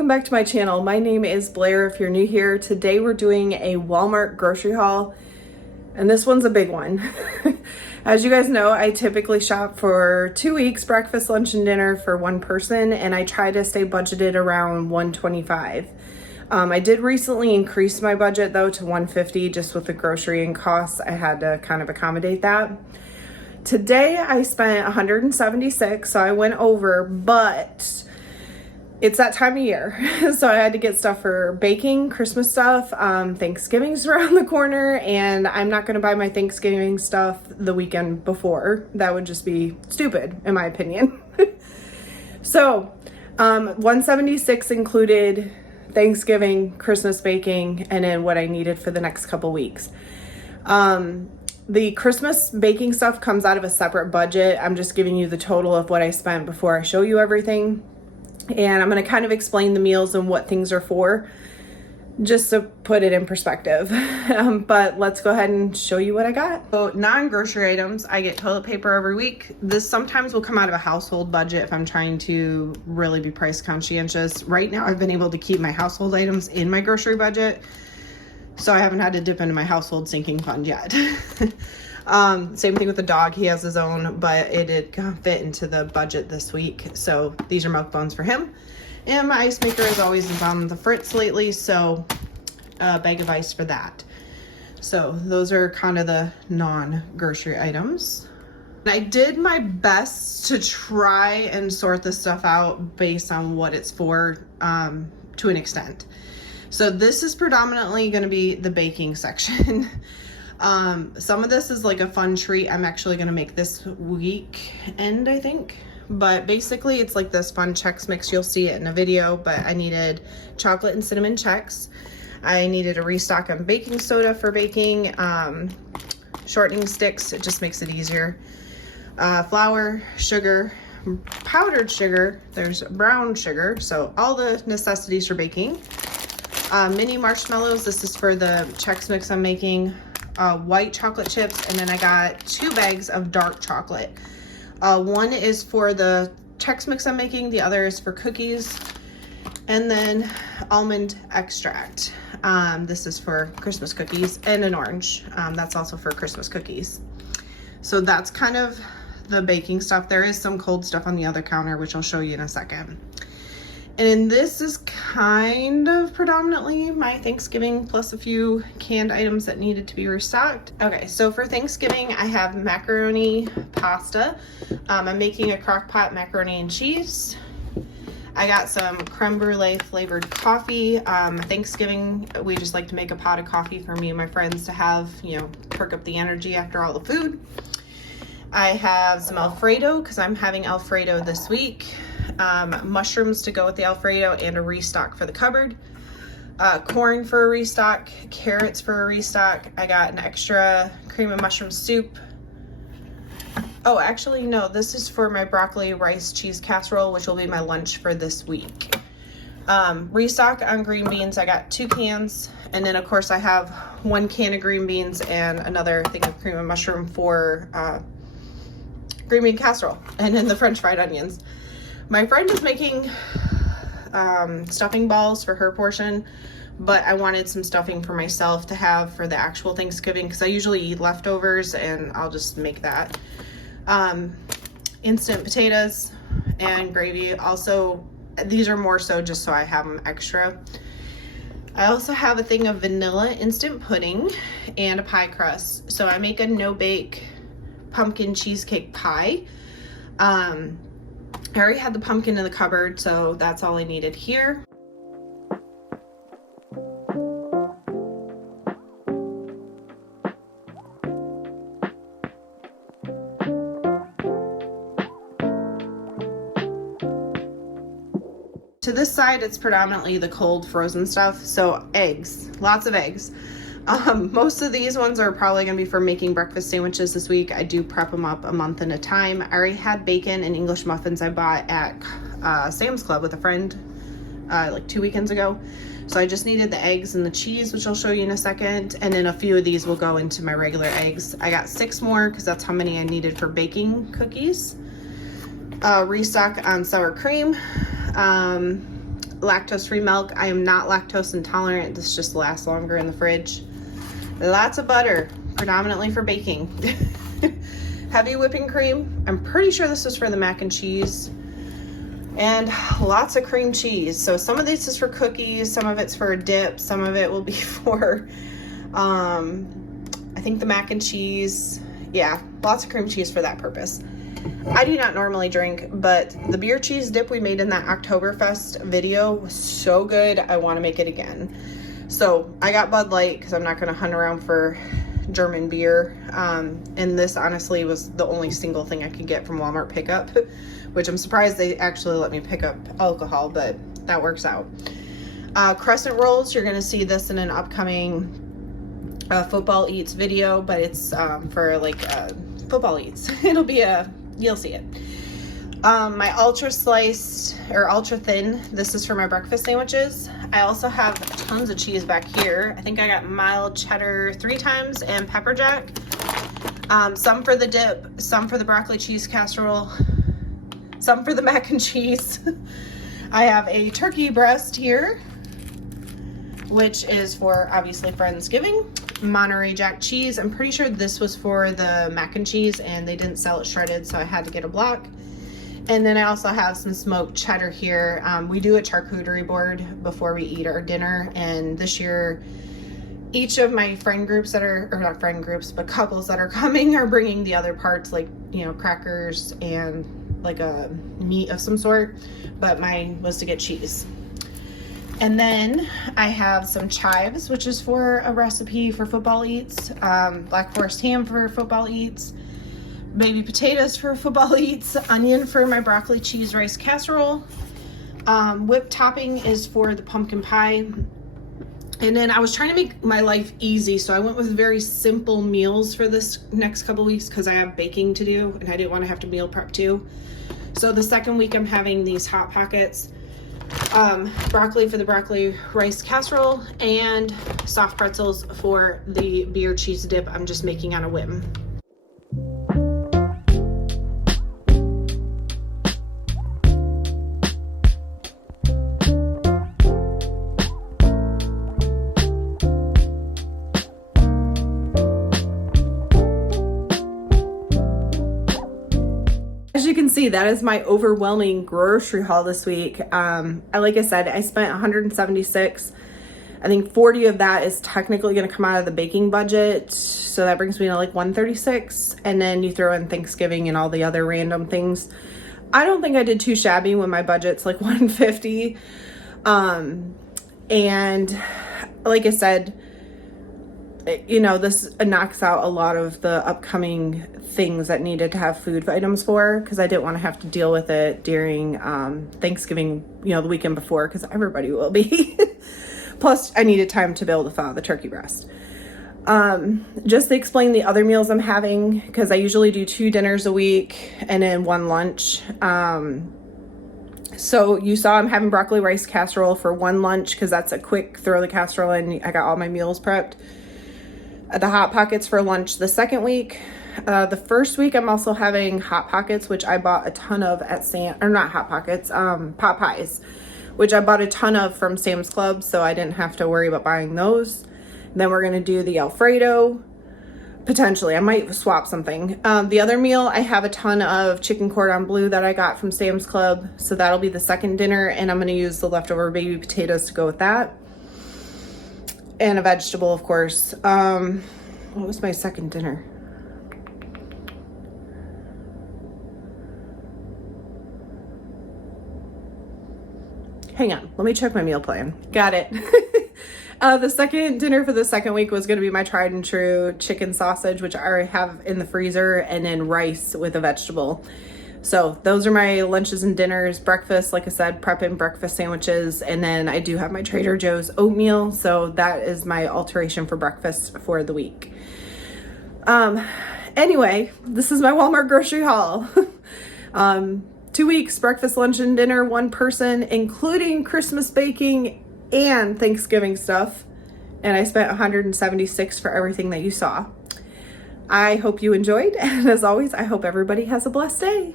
welcome back to my channel. My name is Blair if you're new here. Today we're doing a Walmart grocery haul, and this one's a big one. As you guys know, I typically shop for 2 weeks, breakfast, lunch, and dinner for one person, and I try to stay budgeted around $125. I did recently increase my budget though to $150 just with the grocery and costs. I had to kind of accommodate that. Today I spent $176, so I went over, but it's that time of year. So I had to get stuff for baking, Christmas stuff. Thanksgiving's around the corner, and I'm not gonna buy my Thanksgiving stuff the weekend before. That would just be stupid, in my opinion. So, 176 included Thanksgiving, Christmas baking, and then what I needed for the next couple weeks. The Christmas baking stuff comes out of a separate budget. I'm just giving you the total of what I spent before I show you everything. And I'm going to kind of explain the meals and what things are for, just to put it in perspective. But let's go ahead and show you what I got. So non-grocery items, I get toilet paper every week. This sometimes will come out of a household budget if I'm trying to really be price conscientious. Right now, I've been able to keep my household items in my grocery budget, so I haven't had to dip into my household sinking fund yet. Same thing with the dog. He has his own, but it did fit into the budget this week. So these are milk bones for him. And my ice maker as always is on the fritz lately, so a bag of ice for that. So those are kind of the non-grocery items. I did my best to try and sort this stuff out based on what it's for, to an extent. So this is predominantly going to be the baking section. Some of this is like a fun treat I'm actually going to make this weekend, I think. But basically it's like this fun Chex Mix. You'll see it in a video, but I needed chocolate and cinnamon Chex. I needed a restock on baking soda for baking, shortening sticks. It just makes it easier. Flour, sugar, powdered sugar. There's brown sugar. So all the necessities for baking. Mini marshmallows. This is for the Chex Mix I'm making. White chocolate chips, and then I got 2 bags of dark chocolate. One is for the Chex Mix I'm making, the other is for cookies, and then almond extract. This is for Christmas cookies, and an orange. That's also for Christmas cookies. So that's kind of the baking stuff. There is some cold stuff on the other counter, which I'll show you in a second. And this is kind of predominantly my Thanksgiving plus a few canned items that needed to be restocked. Okay, so for Thanksgiving, I have macaroni pasta. I'm making a crock pot macaroni and cheese. I got some creme brulee flavored coffee. Thanksgiving, we just like to make a pot of coffee for me and my friends to have, you know, perk up the energy after all the food. I have some Alfredo because I'm having Alfredo this week. Mushrooms to go with the Alfredo and a restock for the cupboard. Corn for a restock, carrots for a restock. I got an extra cream of mushroom soup. Oh, actually, no, this is for my broccoli rice cheese casserole, which will be my lunch for this week. Restock on green beans. I got 2 cans. And then, of course, I have 1 can of green beans and another thing of cream of mushroom for green bean casserole. And then the French fried onions. My friend is making stuffing balls for her portion, but I wanted some stuffing for myself to have for the actual Thanksgiving because I usually eat leftovers, and I'll just make that. Instant potatoes and gravy. Also, these are more so just so I have them extra. I also have a thing of vanilla instant pudding and a pie crust. So I make a no-bake pumpkin cheesecake pie. I already had the pumpkin in the cupboard, so that's all I needed here. To this side, it's predominantly the cold frozen stuff. So eggs, lots of eggs. Most of these ones are probably going to be for making breakfast sandwiches this week. I do prep them up a month at a time. I already had bacon and English muffins I bought at Sam's Club with a friend like 2 weekends ago. So I just needed the eggs and the cheese, which I'll show you in a second. And then a few of these will go into my regular eggs. I got 6 more because that's how many I needed for baking cookies. Restock on sour cream. lactose-free milk. I am not lactose intolerant. This just lasts longer in the fridge. Lots of butter, predominantly for baking. Heavy whipping cream. I'm pretty sure this is for the mac and cheese. And lots of cream cheese. So some of this is for cookies, some of it's for a dip, some of it will be for, I think the mac and cheese. Yeah, lots of cream cheese for that purpose. I do not normally drink, but the beer cheese dip we made in that Oktoberfest video was so good. I want to make it again. So I got Bud Light because I'm not going to hunt around for German beer. And this honestly was the only single thing I could get from Walmart pickup, which I'm surprised they actually let me pick up alcohol, but that works out. Crescent rolls, you're going to see this in an upcoming Football Eats video, but it's for like Football Eats. It'll be you'll see it. My ultra sliced or ultra thin, this is for my breakfast sandwiches. I also have tons of cheese back here. I think I got mild cheddar 3 times and pepper jack. Some for the dip, some for the broccoli cheese casserole, some for the mac and cheese. I have a turkey breast here, which is for obviously Friendsgiving. Monterey Jack cheese. I'm pretty sure this was for the mac and cheese and they didn't sell it shredded, so I had to get a block. And then I also have some smoked cheddar here. We do a charcuterie board before we eat our dinner, and this year each of my friend groups that are, or not friend groups, but couples that are coming are bringing the other parts, like, you know, crackers and like a meat of some sort, but mine was to get cheese. And then I have some chives, which is for a recipe for Football Eats, Black Forest ham for Football Eats, baby potatoes for Football Eats, onion for my broccoli cheese rice casserole. Whipped topping is for the pumpkin pie. And then I was trying to make my life easy, so I went with very simple meals for this next couple weeks because I have baking to do and I didn't want to have to meal prep too. So the second week I'm having these Hot Pockets, broccoli for the broccoli rice casserole, and soft pretzels for the beer cheese dip I'm just making on a whim. As you can see, that is my overwhelming grocery haul this week. Like I said, I spent $176. I think 40 of that is technically going to come out of the baking budget, so that brings me to like $136. And then you throw in Thanksgiving and all the other random things. I don't think I did too shabby when my budget's like $150. And like I said, you know, this knocks out a lot of the upcoming things that needed to have food items for, because I didn't want to have to deal with it during Thanksgiving, you know, the weekend before, because everybody will be. Plus, I needed time to be able to thaw the turkey breast. Just to explain the other meals I'm having, because I usually do 2 dinners a week and then 1 lunch. So you saw I'm having broccoli rice casserole for 1 lunch, because that's a quick throw the casserole in. I got all my meals prepped. The Hot Pockets for lunch the second week. The first week I'm also having Hot Pockets, which I bought a ton of at not Hot Pockets, pot pies, which I bought a ton of from Sam's Club, so I didn't have to worry about buying those. Then we're gonna do the Alfredo. Potentially, I might swap something. The other meal, I have a ton of chicken cordon bleu that I got from Sam's Club, so that'll be the second dinner, and I'm gonna use the leftover baby potatoes to go with that. And a vegetable, of course. What was my second dinner? Hang on, let me check my meal plan. Got it. The second dinner for the second week was gonna be my tried and true chicken sausage, which I already have in the freezer, and then rice with a vegetable. So those are my lunches and dinners. Breakfast, like I said, prepping breakfast sandwiches, and then I do have my Trader Joe's oatmeal, so that is my alteration for breakfast for the week. Anyway, this is my Walmart grocery haul. 2 weeks, breakfast, lunch, and dinner, 1 person, including Christmas baking and Thanksgiving stuff, and I spent $176 for everything that you saw. I hope you enjoyed, and as always, I hope everybody has a blessed day.